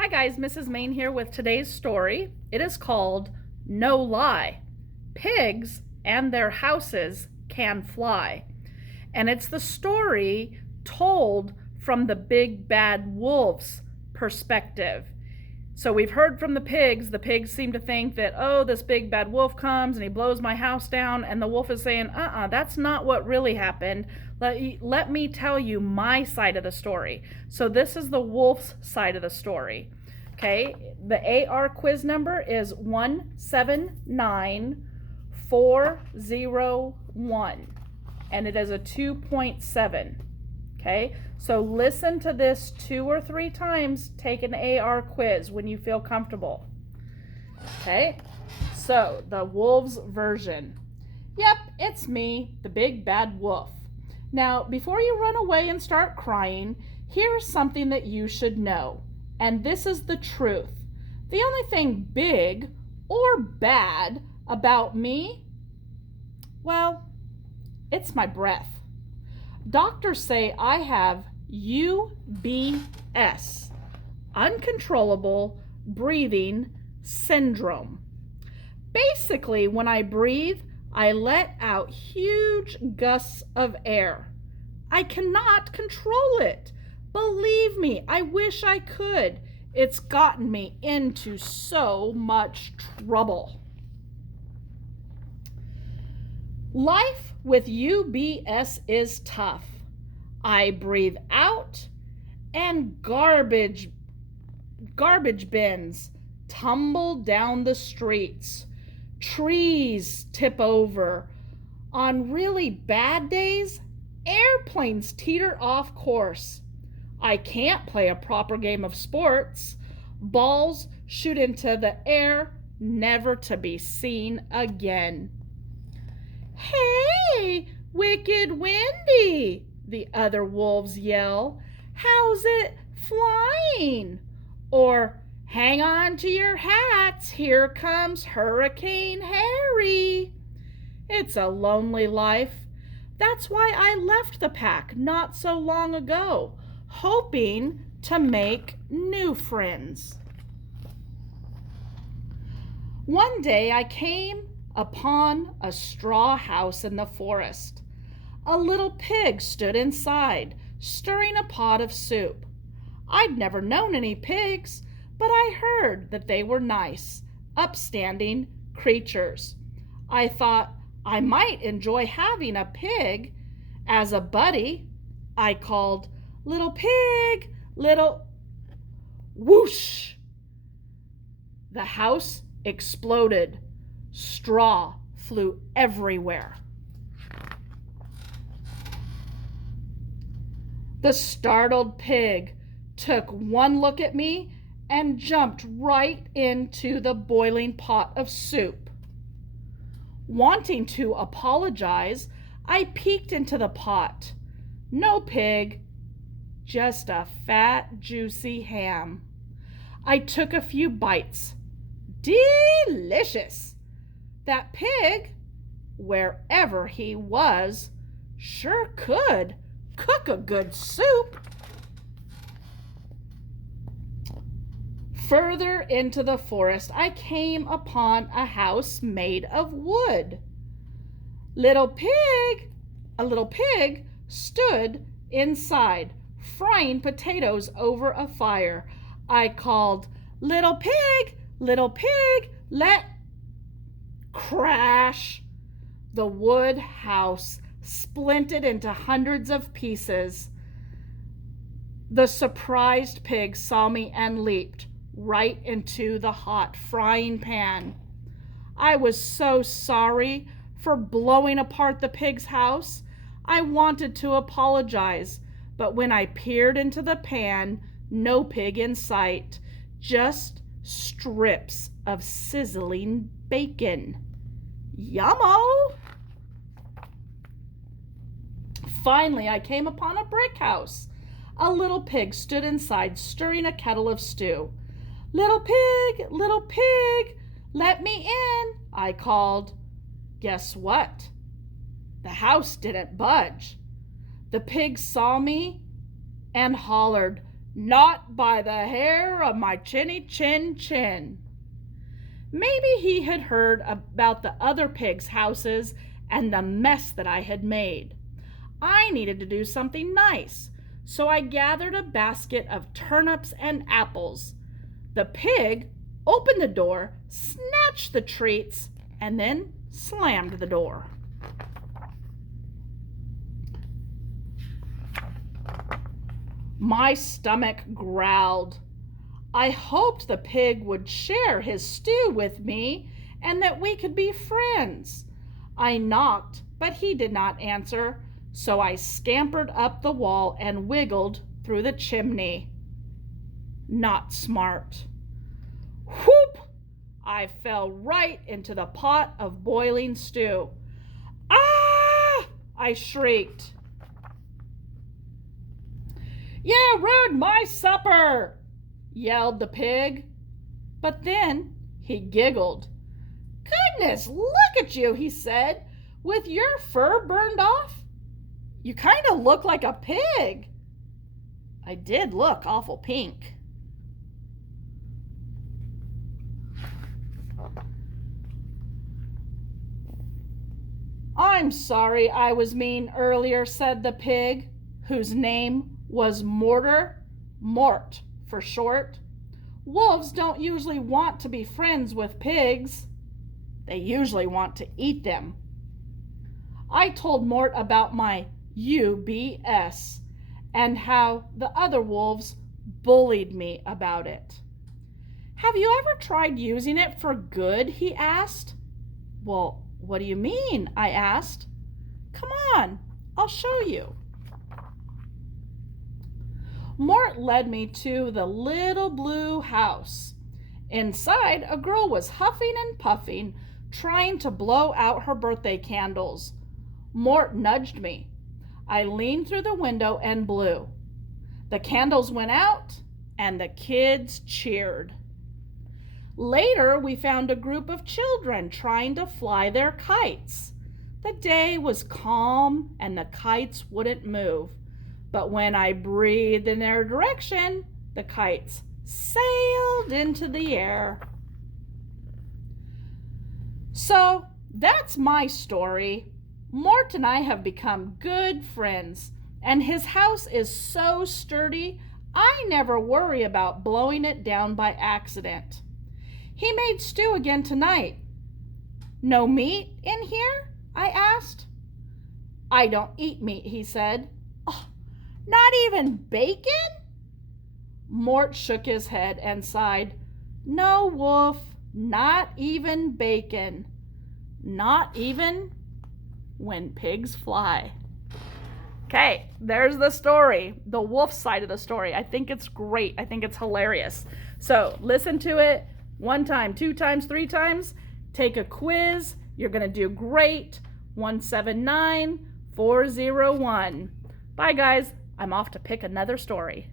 Hi guys, Mrs. Main here with today's story. It is called No Lie. Pigs and their houses can fly. And it's the story told from the big bad wolf's perspective. So we've heard from the pigs. The pigs seem to think that, oh, this big bad wolf comes and he blows my house down. And the wolf is saying, that's not what really happened. Let me tell you my side of the story. So this is the wolf's side of the story. Okay, the AR quiz number is 179401. And it is a 2.7. Okay, so listen to this 2 or 3 times. Take an AR quiz when you feel comfortable. Okay, so the wolves version. Yep, it's me, the big bad wolf. Now, before you run away and start crying, here's something that you should know. And this is the truth. The only thing big or bad about me, well, it's my breath. Doctors say I have UBS, uncontrollable breathing syndrome. Basically, when I breathe, I let out huge gusts of air. I cannot control it. Believe me, I wish I could. It's gotten me into so much trouble. Life with UBS is tough. I breathe out and garbage bins tumble down the streets. Trees tip over. On really bad days, airplanes teeter off course. I can't play a proper game of sports. Balls shoot into the air, never to be seen again. Hey, Wicked Wendy, the other wolves yell. How's it flying? Or, hang on to your hats, here comes Hurricane Harry. It's a lonely life. That's why I left the pack not so long ago, hoping to make new friends. One day I came upon a straw house in the forest. A little pig stood inside, stirring a pot of soup. I'd never known any pigs, but I heard that they were nice, upstanding creatures. I thought I might enjoy having a pig as a buddy. I called, "Little pig, little..." Whoosh! The house exploded. Straw flew everywhere. The startled pig took one look at me and jumped right into the boiling pot of soup. Wanting to apologize, I peeked into the pot. No pig, just a fat, juicy ham. I took a few bites. Delicious! That pig, wherever he was, sure could cook a good soup. Further into the forest, I came upon a house made of wood. A little pig stood inside, frying potatoes over a fire. I called, little pig, let..." Crash! The wood house splintered into hundreds of pieces. The surprised pig saw me and leaped right into the hot frying pan. I was so sorry for blowing apart the pig's house. I wanted to apologize, but when I peered into the pan, no pig in sight, just strips of sizzling bacon. Yummo! Finally, I came upon a brick house. A little pig stood inside, stirring a kettle of stew. Little pig, let me in, I called. Guess what? The house didn't budge. The pig saw me and hollered, Not by the hair of my chinny chin chin. Maybe he had heard about the other pigs' houses and the mess that I had made. I needed to do something nice, so I gathered a basket of turnips and apples. The pig opened the door, snatched the treats, and then slammed the door. My stomach growled. I hoped the pig would share his stew with me and that we could be friends. I knocked, but he did not answer, so I scampered up the wall and wiggled through the chimney. Not smart. Whoop! I fell right into the pot of boiling stew. Ah! I shrieked. You ruined my supper! Yelled the pig. But then he giggled. Goodness, look at you, he said, with your fur burned off. You kind of look like a pig. I did look awful pink. I'm sorry I was mean earlier, said the pig, whose name was Mortar, Mort for short. Wolves don't usually want to be friends with pigs. They usually want to eat them. I told Mort about my UBS and how the other wolves bullied me about it. Have you ever tried using it for good? He asked. Well, what do you mean? I asked. Come on, I'll show you. Mort led me to the little blue house. Inside, a girl was huffing and puffing, trying to blow out her birthday candles. Mort nudged me. I leaned through the window and blew. The candles went out, and the kids cheered. Later, we found a group of children trying to fly their kites. The day was calm, and the kites wouldn't move. But when I breathed in their direction, the kites sailed into the air. So that's my story. Mort and I have become good friends, and his house is so sturdy, I never worry about blowing it down by accident. He made stew again tonight. No meat in here? I asked. I don't eat meat, he said. Oh, not even bacon? Mort shook his head and sighed. No, Wolf, not even bacon. Not even when pigs fly. Okay, there's the story, the wolf side of the story. I think it's great. I think it's hilarious. So listen to it 1 time, 2 times, 3 times. Take a quiz. You're going to do great. 179401. Bye, guys. I'm off to pick another story.